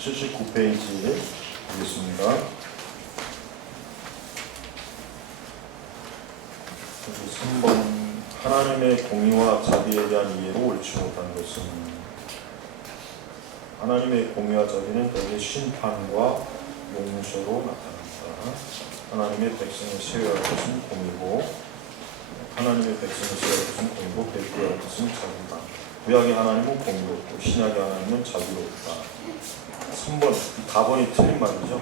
79페이지 보겠습니다. 3번 하나님의 공의와 자비에 대한 이해로 옳지 못한 것은 하나님의 공의와 자비는 대개 심판과 용서로 나타납니다. 하나님의 백성을 세워야 할 것은 공의고 하나님의 백성을 세워야 할 것은 공의고 베풀어야 할 것은 자비다. 구약의 하나님은 공의롭고 신약의 하나님은 자비롭다. 3번, 이 답원이 틀린 말이죠.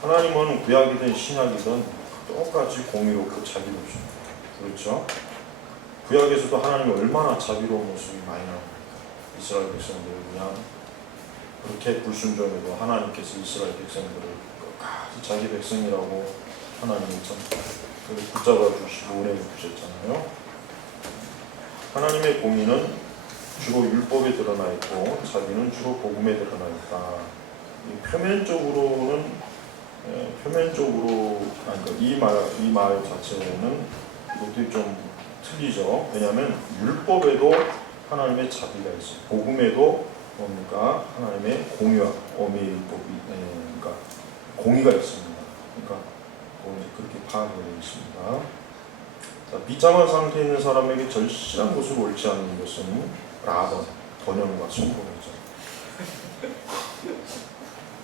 하나님은 구약이든 신약이든 똑같이 공의롭고 자비롭습니다. 그렇죠? 구약에서도 하나님이 얼마나 자비로운 모습이 많이 나옵니까? 이스라엘 백성들을 그냥 그렇게 불순종해도 하나님께서 이스라엘 백성들을 끝까지 자기 백성이라고 하나님이 참 붙잡아 주시고 은혜를 주셨잖아요. 하나님의 공의는 주로 율법에 드러나 있고 자비는 주로 복음에 드러나 있다. 표면적으로 이 말 자체는 이것도 좀 틀리죠. 왜냐하면 율법에도 하나님의 자비가 있어요. 복음에도 뭡니까? 하나님의 공의와 어미율법이 그러니까 공의가 있습니다. 그러니까 그렇게 파악되어 있습니다. 자, 비참한 상태에 있는 사람에게 절실한 것을 옳지 않는 것은 라번, 번영과 성공이죠.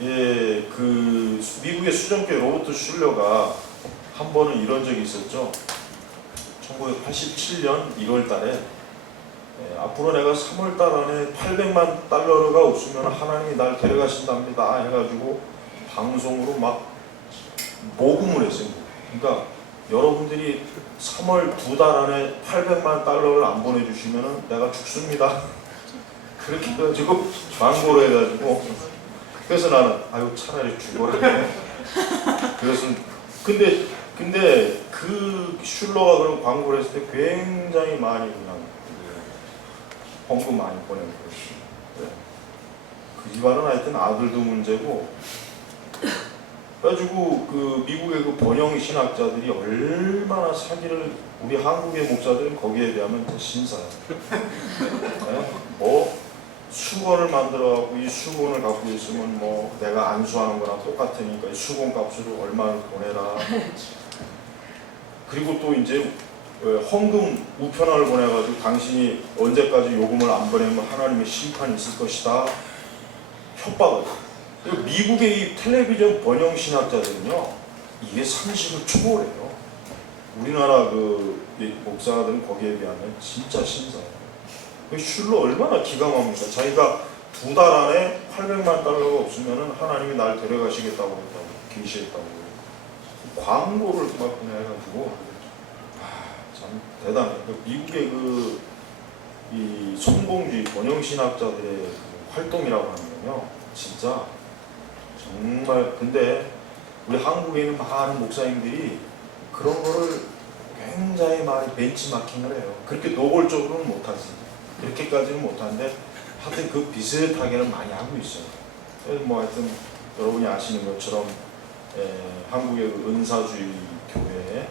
예, 그 미국의 수정계 로버트 슐러가 한 번은 이런 적이 있었죠. 1987년 1월 달에 앞으로 내가 3월 달 안에 800만 달러가 없으면 하나님이 날 데려가신답니다 해가지고 방송으로 막 모금을 했어요. 그러니까 여러분들이 3월 2달 안에 800만 달러를 안 보내주시면 내가 죽습니다. 그렇게 해가지고 광고를 해가지고 그래서 나는 아유 차라리 죽어라. 그래서 근데 그 슐러가 그런 광고를 했을 때 굉장히 많이 그냥 헌금 많이 보내고 그랬어요. 그 집안은 하여튼 아들도 문제고 그래가지고 그 미국의 그 번영 신학자들이 얼마나 사기를 우리 한국의 목사들은 거기에 비하면 신사예요. 네? 뭐 수건을 만들어갖고 이 수건을 갖고 있으면 뭐 내가 안수하는 거랑 똑같으니까 이 수건 값으로 얼마를 보내라. 그리고 또 이제 헌금 우편함을 보내가지고 당신이 언제까지 요금을 안 보내면 하나님의 심판이 있을 것이다. 협박을. 미국의 이 텔레비전 번영 신학자들은요, 이게 상식을 초월해요. 우리나라 그 목사들은 거기에 비하면 진짜 신사예요. 슐러 얼마나 기가 막힙니까? 자기가 2달 안에 800만 달러가 없으면 하나님이 날 데려가시겠다고 했다고, 계시했다고. 광고를 막 해가지고, 참 대단해요. 미국의 이 성공주의 번영 신학자들의 그 활동이라고 하는 건요, 진짜 정말. 근데 우리 한국에 있는 많은 목사님들이 그런 거를 굉장히 많이 벤치마킹을 해요. 그렇게 노골적으로는 못하지. 그렇게까지는 못하는데 하여튼 그 비슷하게는 많이 하고 있어요. 그래서 뭐 하여튼 여러분이 아시는 것처럼 한국의 그 은사주의 교회,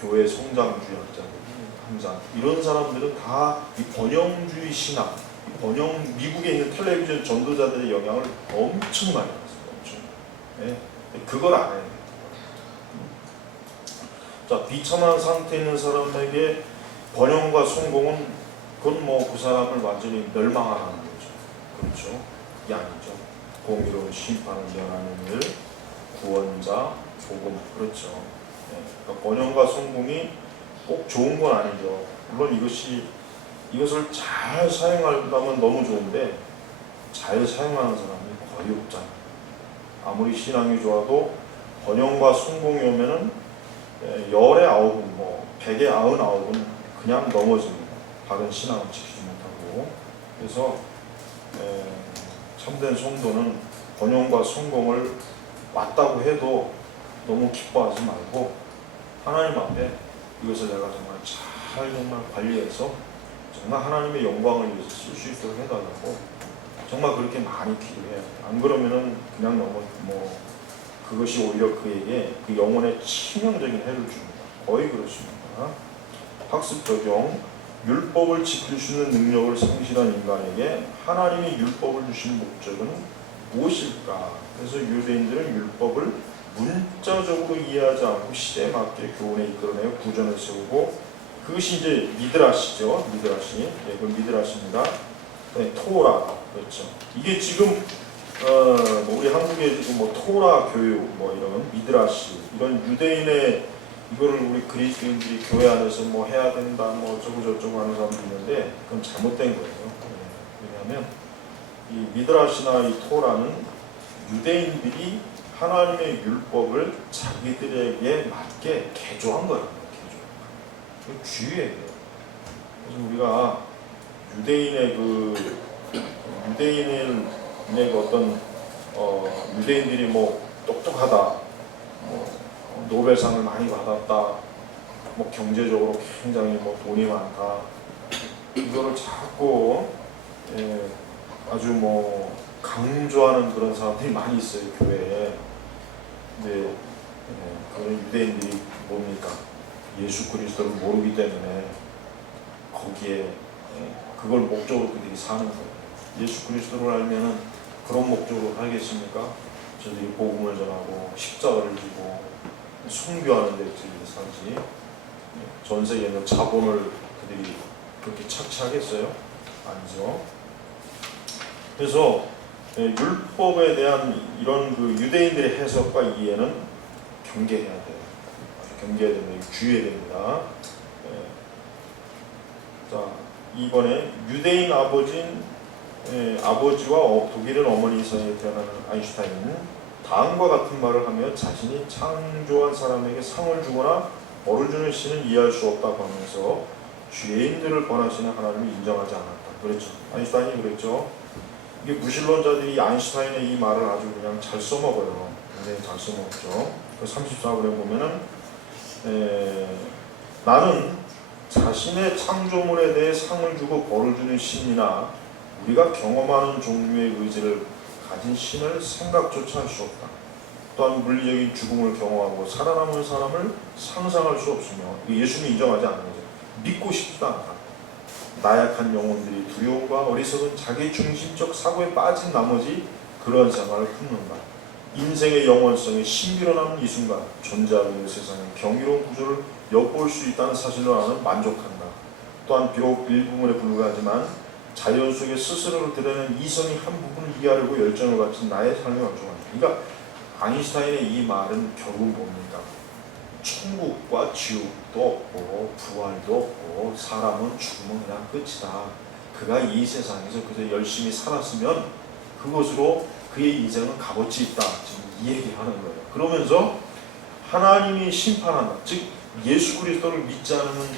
교회 성장주의 학자들이 항상 이런 사람들은 다 이 번영주의 신학, 미국에 있는 텔레비전 전도자들의 영향을 엄청 많이 받았어요. 엄청. 네. 그걸 알아야 돼요. 자, 비참한 상태에 있는 사람에게 번영과 성공은 그건 뭐 그 사람을 완전히 멸망하는 거죠. 그렇죠? 이게 아니죠. 공의로운 심판을 면하는 일, 구원자, 복음. 그렇죠. 네. 그러니까 번영과 성공이 꼭 좋은 건 아니죠. 물론 이것을 잘 사용하려면 너무 좋은데 잘 사용하는 사람이 거의 없잖아요. 아무리 신앙이 좋아도 번영과 성공이 오면은 10에 9은 뭐 100에 99은 그냥 넘어집니다. 바른 신앙을 지키지 못하고. 그래서 참된 성도는 번영과 성공을 왔다고 해도 너무 기뻐하지 말고 하나님 앞에 이것을 내가 정말 잘 관리해서 정말 하나님의 영광을 위해서 쓸 수 있도록 해달라고 정말 그렇게 많이 기도해요. 안 그러면은 그냥 너무 뭐 그것이 오히려 그에게 그 영혼에 치명적인 해를 줍니다. 거의 그렇습니다. 학습 적용. 율법을 지킬 수 있는 능력을 상실한 인간에게 하나님이 율법을 주신 목적은 무엇일까? 그래서 유대인들은 율법을 문자적으로 이해하지 않고 시대에 맞게 교훈에 이끌어내어 구전을 세우고, 그것이 이제 미드라시죠. 미드라시. 네, 그건 미드라시입니다. 네, 토라. 그렇죠. 이게 지금 뭐 우리 한국에 지금 뭐 토라 교육 뭐 이런 미드라시 이런 유대인의 이거를 우리 그리스도인들이 교회 안에서 뭐 해야 된다 뭐 어쩌고 저쩌고 하는 사람도 있는데 그건 잘못된 거예요. 네, 왜냐하면 이 미드라시나 이 토라는 유대인들이 하나님의 율법을 자기들에게 맞게 개조한 거예요. 개조. 주의해야 돼요. 그래서 우리가 유대인의 어떤 유대인들이 뭐 똑똑하다, 뭐 노벨상을 많이 받았다, 뭐 경제적으로 굉장히 뭐 돈이 많다, 이거를 자꾸 아주 뭐 강조하는 그런 사람들이 많이 있어요, 교회에. 근데 그런 유대인들이 뭡니까? 예수 그리스도를 모르기 때문에 거기에 그걸 목적으로 그들이 사는 거예요. 예수 그리스도를 알면은 그런 목적으로 살겠습니까? 저들이 복음을 전하고 십자가를 지고 순교하는 데 살지. 전 세계에 있는 자본을 그들이 그렇게 착취하겠어요? 아니죠. 그래서 율법에 대한 이런 그 유대인들의 해석과 이해는 경계해야 돼요. 아주 경계해야 됩니다. 주의해야 됩니다. 자, 이번에 유대인 아버지와 독일인 어머니 사이에 태어나는 아인슈타인은 다음과 같은 말을 하며 자신이 창조한 사람에게 상을 주거나 벌을 주는 신은 이해할 수 없다고 하면서 죄인들을 권하시는 하나님을 인정하지 않았다. 그랬죠. 아인슈타인이 그랬죠. 이게 무신론자들이 아인슈타인의 이 말을 아주 그냥 잘 써먹어요. 굉장히 잘 써먹죠. 그 34번에 보면은 나는 자신의 창조물에 대해 상을 주고 벌을 주는 신이나 우리가 경험하는 종류의 의지를 가진 신을 생각조차 할 수 없다. 또한 물리적인 죽음을 경험하고 살아남은 사람을 상상할 수 없으며 예수님이 인정하지 않는 거죠. 믿고 싶지도 않다. 나약한 영혼들이 두려움과 어리석은 자기 중심적 사고에 빠진 나머지 그러한 생활을 품는다. 인생의 영원성에 신비로 남은 이 순간 존재하고 있는 세상의 경이로운 구조를 엿볼 수 있다는 사실로 나는 만족한다. 또한 비록 일부분에 불과하지만 자연 속에 스스로를 드러내는 이성의 한 부분을 이해하려고 열정을 바친 나의 삶에 만족한다. 그러니까 아인슈타인의 이 말은 결국은 뭡니까? 천국과 지옥도 없고 부활도 없고 사람은 죽으면 그냥 끝이다. 그가 이 세상에서 그저 열심히 살았으면 그것으로 그의 인생은 값어치 있다. 지금 이 얘기하는 거예요. 그러면서 하나님이 심판한다. 즉 예수 그리스도를 믿지 않으면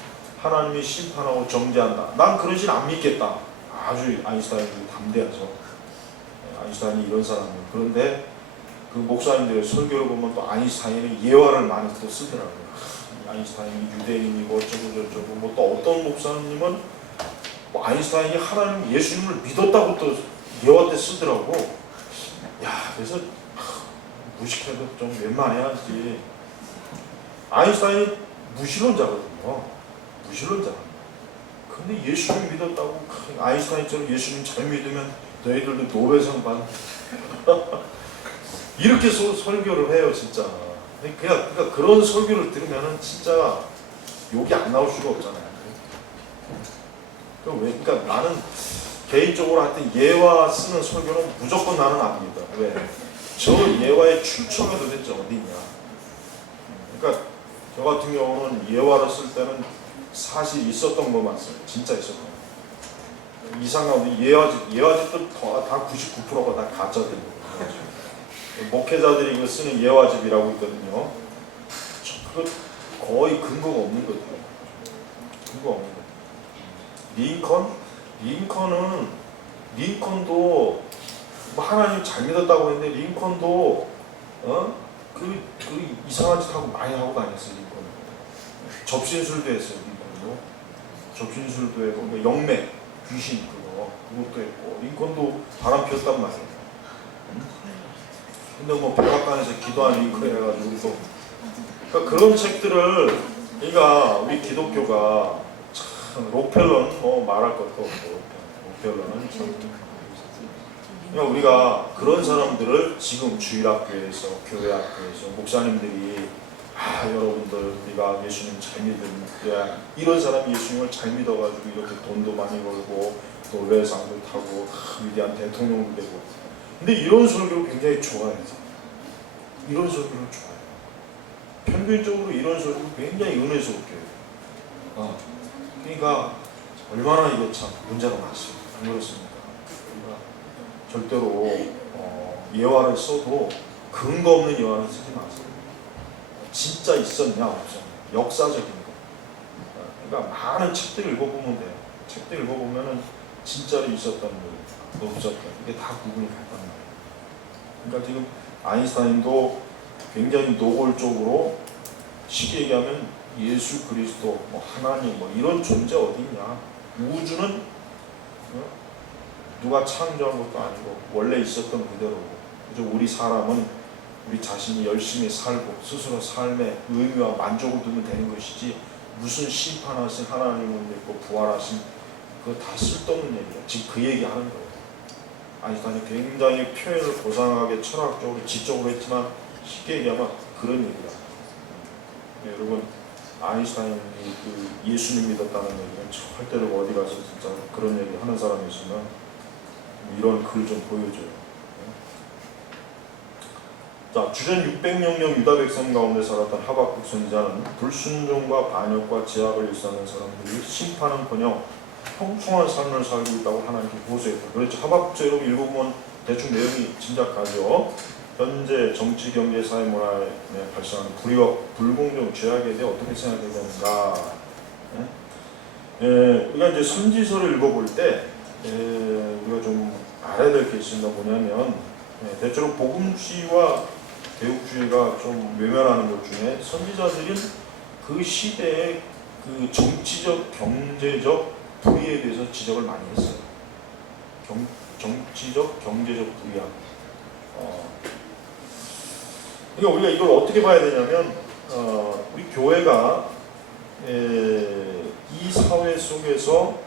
하나님이 심판하고 정죄한다. 난 그런 신 안 믿겠다. 아주 아인슈타인이 담대하죠. 아인슈타인이 이런 사람이에요. 그런데 그 목사님들의 설교를 보면 또 아인슈타인은 예화를 많이 또 쓰더라고요. 아인슈타인이 유대인이고 어쩌고 저쩌고 뭐 또 어떤 목사님은 뭐 아인슈타인이 하나님 예수님을 믿었다고 또 예화 때 쓰더라고. 야, 그래서 무식해도 좀 웬만해야지. 아인슈타인이 무신론자거든요. 무신론자. 근데 예수님 믿었다고 아인슈타인처럼 예수님 잘 믿으면 너희들도 노벨상 받. 이렇게 설교를 해요, 진짜. 그러니까 그런 설교를 들으면은 진짜 욕이 안 나올 수가 없잖아요. 그러니까 나는 개인적으로 하여튼 예화 쓰는 설교는 무조건 나는 안 믿어. 왜? 저 예화의 출처가 도대체 어디 있냐. 그러니까 저 같은 경우는 예화를 쓸 때는 사실 있었던 것만 써요. 진짜 있었던 거. 이상하게 예화집도 다 99%가 다 가짜들이에요. 목회자들이 이거 쓰는 예화집이라고 있거든요. 그거 거의 근거가 없는 거죠. 근거 없는 거. 링컨도 뭐 하나님 잘 믿었다고 했는데 링컨도 그 이상한 짓 하고 많이 하고 다녔어요. 링컨. 접신술도 했어요. 링컨도. 접신술도 했고 뭐 영매 귀신 그것도 했고 링컨도 바람 피웠단 말이에요. 근데 뭐 백악관에서 기도하는 링컨 해가지고 또 그러니까 그런 책들을 그러니까 우리 기독교가 참 록펠러는 뭐 말할 것도 없고 록펠러는 참 그러니까 우리가 그런 사람들을 지금 주일학교에서, 교회학교에서 목사님들이 여러분들 우리가 예수님 잘 믿으면 이런 사람이 예수님을 잘 믿어가지고 이렇게 돈도 많이 벌고 노래상도 타고 위대한 대통령도 되고, 근데 이런 설교를 굉장히 좋아해요. 이런 설교를 좋아해요. 평균적으로 이런 설교를 굉장히 은혜스럽게 해요. 그러니까 얼마나 이게 참 문제가 많습니다. 안 그렇습니까? 우리가 절대로 예화를 써도 근거 없는 예화를 쓰지 마세요. 진짜 있었냐 없었냐, 역사적인 거. 그러니까 많은 책들을 읽어보면 돼요. 책들 읽어보면은 진짜로 있었던 거, 없었던 이게 다 구분이 갔단 말이에요. 그러니까 지금 아인슈타인도 굉장히 노골적으로 쉽게 얘기하면 예수 그리스도, 하나님, 이런 존재 어디 있냐? 우주는 누가 창조한 것도 아니고 원래 있었던 그대로고, 그저 우리 사람은 우리 자신이 열심히 살고 스스로 삶의 의미와 만족을 두면 되는 것이지, 무슨 심판하신 하나님을 믿고 부활하신 그거 다 쓸데없는 얘기야. 지금 그 얘기 하는 거예요. 아인슈타인이 굉장히 표현을 고상하게 철학적으로 지적으로 했지만 쉽게 얘기하면 그런 얘기야. 여러분, 아인슈타인이 그 예수님 믿었다는 얘기는 절대로 어디 가서 진짜 그런 얘기 하는 사람이 있으면 이런 글 좀 보여줘요. 자, 주전 600년 유다 백성 가운데 살았던 하박국 선지자는 불순종과 반역과 제약을 일삼는 사람들이 심판은커녕 평평한 삶을 살고 있다고 하나님께 보고했다. 그렇죠. 하박국서 여러분 읽어보면 대충 내용이 짐작가죠. 현재 정치, 경제, 사회, 문화에 발생하는 불의와 불공정, 죄악에 대해 어떻게 생각해야 되는가. 우리가 이제 선지서를 읽어볼 때 우리가 좀 알아야 될 게 있습니다. 뭐냐면 대체로 복음주의와 개혁주의가 좀 외면하는 것 중에 선지자들은 그 시대의 그 정치적, 경제적 불의에 대해서 지적을 많이 했어요. 정치적, 경제적 불의함. 그러니까 우리가 이걸 어떻게 봐야 되냐면, 우리 교회가 이 사회 속에서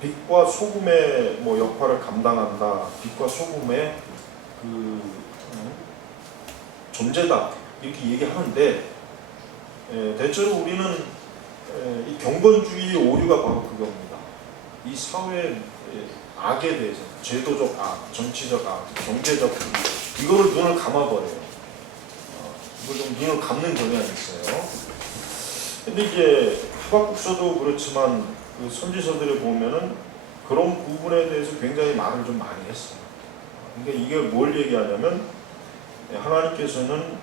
빛과 소금의 역할을 감당한다. 빛과 소금의 그 존재다. 이렇게 얘기하는데, 대체로 우리는 이 경건주의의 오류가 바로 그겁니다. 이 사회의 악에 대해서, 제도적 악, 정치적 악, 경제적 불의, 이거를 눈을 감아버려요. 이걸 좀 눈을 감는 경향이 있어요. 근데 이제 하박국서도 그렇지만 그 선지서들에 보면은 그런 부분에 대해서 굉장히 말을 좀 많이 했어요. 그러니까 이게 뭘 얘기하냐면, 하나님께서는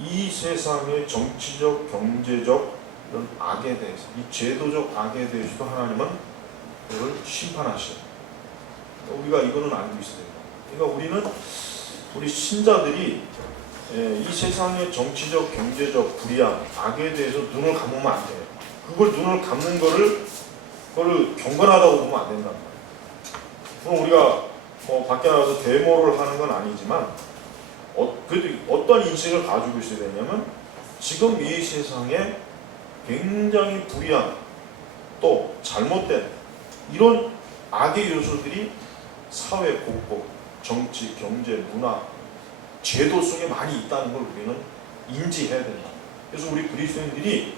이 세상의 정치적, 경제적 이런 악에 대해서, 이 제도적 악에 대해서도 하나님은 그걸 심판하셔요. 우리가 이거는 알고 있어야 돼요. 그러니까 우리는 우리 신자들이 이 세상의 정치적, 경제적 불의함, 악에 대해서 눈을 감으면 안 돼요. 그걸 눈을 감는 그거를 경건하다고 보면 안 된단 말이에요. 그럼 우리가 밖에 나가서 데모를 하는 건 아니지만 그래도 어떤 인식을 가지고 있어야 되냐면, 지금 이 세상에 굉장히 불의한 또 잘못된 이런 악의 요소들이 사회 곳곳, 정치, 경제, 문화, 제도 속에 많이 있다는 걸 우리는 인지해야 된다. 그래서 우리 그리스도인들이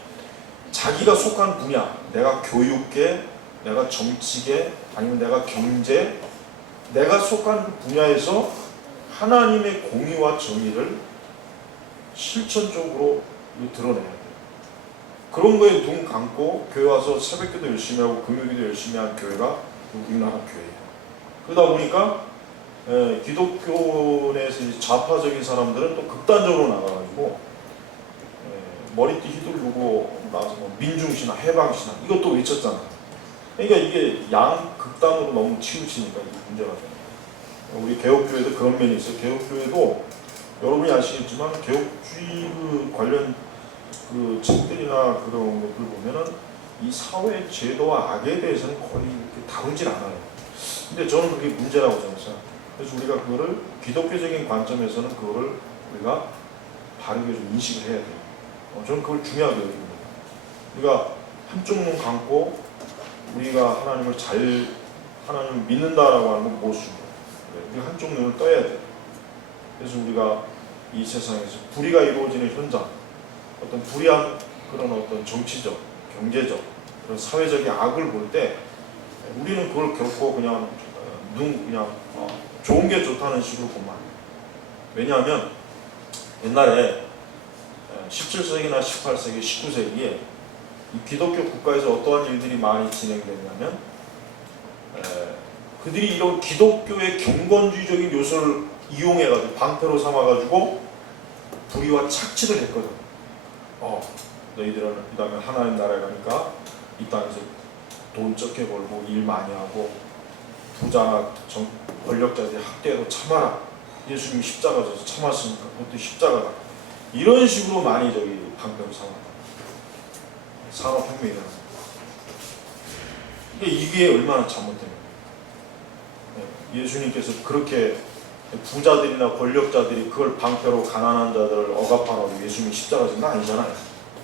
자기가 속한 분야, 내가 교육계, 내가 정치계, 아니면 내가 경제, 내가 속한 그 분야에서 하나님의 공의와 정의를 실천적으로 드러내야 돼요. 그런 거에 눈 감고 교회 와서 새벽기도 열심히 하고 금요기도 열심히 한 교회가 우리나라 교회예요. 그러다 보니까 기독교 내에서 좌파적인 사람들은 또 극단적으로 나가가지고 머리띠 휘두르고 나서 민중신화, 해방신화 이것도 외쳤잖아요. 그러니까 이게 양극단으로 너무 치우치니까 이게 문제가 돼요. 우리 개혁교회도 그런 면이 있어요. 개혁교회도 여러분이 아시겠지만 개혁주의 관련 그 책들이나 그런 것들 보면은 이 사회 제도와 악에 대해서는 거의 다루질 않아요. 근데 저는 그게 문제라고 생각해요. 그래서 우리가 그거를 기독교적인 관점에서는 그거를 우리가 바르게 좀 인식을 해야 돼요. 저는 그걸 중요하게 여깁니다. 우리가 한쪽 눈 감고 우리가 하나님을 잘 하나님을 믿는다라고 하는 건 무엇이고, 우리가 한쪽 눈을 떠야 돼. 그래서 우리가 이 세상에서 불의가 이루어지는 현장, 어떤 불의한 그런 어떤 정치적, 경제적, 그런 사회적인 악을 볼 때 우리는 그걸 결코 그냥 좋은 게 좋다는 식으로 보면 안 돼요. 왜냐하면 옛날에 17세기나 18세기, 19세기에 이 기독교 국가에서 어떠한 일들이 많이 진행됐냐면 그들이 이런 기독교의 경건주의적인 요소를 이용해가지고 방패로 삼아가지고 불의와 착취를 했거든. 너희들은 그 다음에 하나님 나라에 가니까 이 땅에서 돈 적게 벌고 일 많이 하고 부자나 권력자들이 학대해도 참아라. 예수님이 십자가 져서 참았으니까 그것도 십자가다. 이런 식으로 많이 방패로 삼았다. 산업혁명이 일어났다. 이게 얼마나 잘못된 거예요. 예수님께서 그렇게 부자들이나 권력자들이 그걸 방패로 가난한 자들을 억압하라고 예수님이 십자가 진 거 아니잖아요.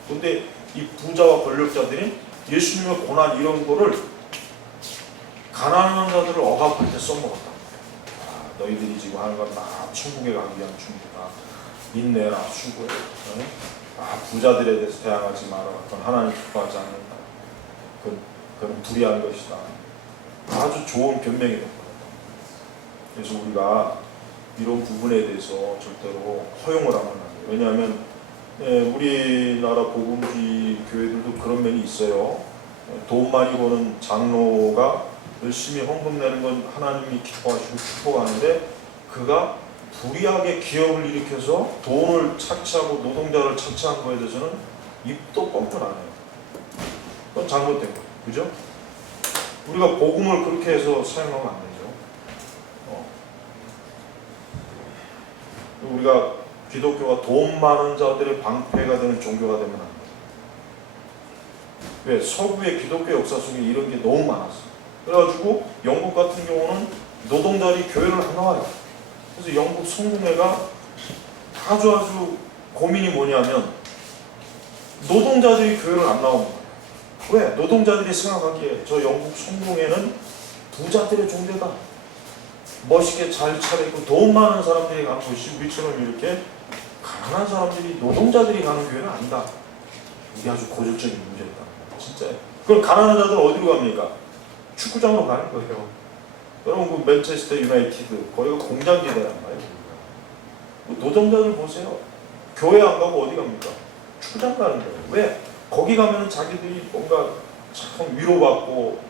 근데 이 부자와 권력자들이 예수님의 고난 이런 거를 가난한 자들을 억압할 때 써먹었다. 너희들이 지금 하는 건 다 천국에 가기 위한 준비다. 인내라, 수고해. 부자들에 대해서 대항하지 마라. 그건 하나님 기뻐하지 않는다. 그건 불의한 것이다. 아주 좋은 변명이 된 거다. 그래서 우리가 이런 부분에 대해서 절대로 허용을 하면 안 돼요. 왜냐하면 우리나라 복음주의 교회들도 그런 면이 있어요. 돈 많이 버는 장로가 열심히 헌금 내는 건 하나님이 기뻐하시고 축복하는데 그가 불의하게 기업을 일으켜서 돈을 착취하고 노동자를 착취한 거에 대해서는 입도 뻥끗 안 해요. 그건 잘못된 거예요. 그죠? 우리가 복음을 그렇게 해서 사용하면 안 되죠. 우리가 기독교가 돈 많은 자들의 방패가 되는 종교가 되면 안 돼요. 왜? 서구의 기독교 역사 속에 이런 게 너무 많았어요. 그래가지고 영국 같은 경우는 노동자들이 교회를 안 나와요. 그래서 영국 성공회가 아주 고민이 뭐냐면 노동자들이 교회를 안 나오는 거예요. 왜? 노동자들이 생각하기에 저 영국 성공회는 부자들의 종교다. 멋있게 잘 차려입고 돈 많은 사람들이 가는 곳이 우리처럼 이렇게 가난한 사람들이 노동자들이 가는 교회는 아니다. 이게 아주 고질적인 문제다. 진짜. 그럼 가난한 자들은 어디로 갑니까? 축구장으로 가는 거예요. 여러분 그 맨체스터 유나이티드 거기가 공장지대란 말이에요. 노동자들 보세요. 교회 안 가고 어디 갑니까? 축구장 가는 거예요. 왜? 거기 가면 자기들이 뭔가 참 위로받고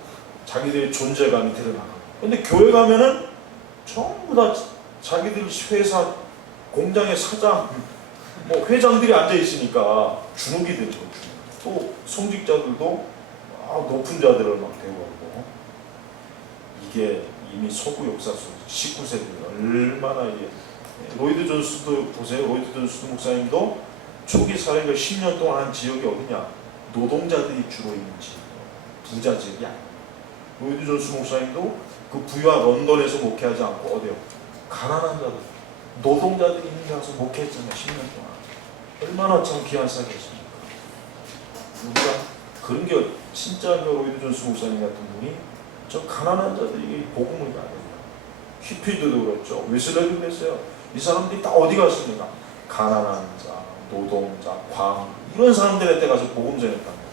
자기들의 존재감이 드러나고. 근데 교회 가면은 전부 다 자기들 회사 공장의 사장 회장들이 앉아 있으니까 주눅이 되죠. 또 성직자들도 높은 자들을 막 대우하고. 이게 이미 서구 역사 속 19세기 얼마나 이게 로이드 존스도 보세요. 로이드 존스 목사님도 초기 사회가 10년 동안 한 지역이 어디냐? 노동자들이 주로 있는 지역, 부자 지역이 아니에요. 로이드 존스 목사님도 그 부유한 런던에서 목회하지 않고 어디요? 가난한 자들, 노동자들이 있는 데 가서 목회했잖아요. 10년 동안. 얼마나 참 귀한 사역이었습니까? 우리가 그런 게 진짜 로이드 존스 목사님 같은 분이 저 가난한 자들이 복음을 가야 된다. 히피드도 그렇죠. 웨슬레도 그랬어요. 이 사람들이 다 어디 갔습니까? 가난한 자, 노동자, 광 이런 사람들한테 가서 복음 전했단 말이에요.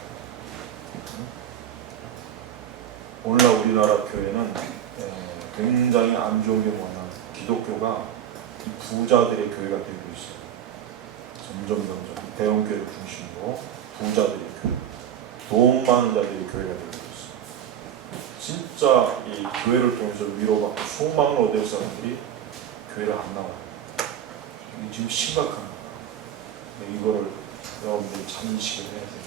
오늘날 우리나라 교회는 굉장히 안 좋은 게 뭐냐? 기독교가 부자들의 교회가 되고 있어요. 점점 대형 교회를 중심으로 부자들의 교회, 돈 많은 자들의 교회가 되고 있어요. 진짜 이 교회를 통해서 위로받고 소망을 얻을 사람들이 교회를 안 나와요. 이게 지금 심각한 거예요. 이거를 여러분들이 참 인식을 해야 돼요.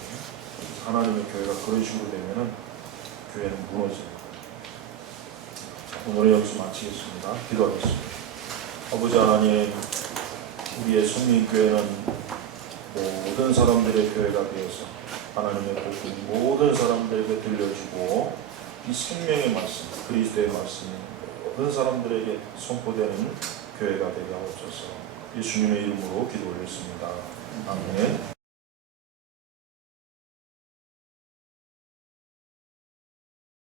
하나님의 교회가 그런 식으로 되면은 교회는 무너져요. 오늘의 여기서 마치겠습니다. 기도하겠습니다. 아버지 하나님, 우리의 성민교회는 모든 사람들의 교회가 되어서 하나님의 복음 모든 사람들에게 들려주고 이 생명의 말씀, 그리스도의 말씀이 모든 사람들에게 선포되는 교회가 되게 하옵소서. 예수님의 이름으로 기도 올렸습니다. 아멘.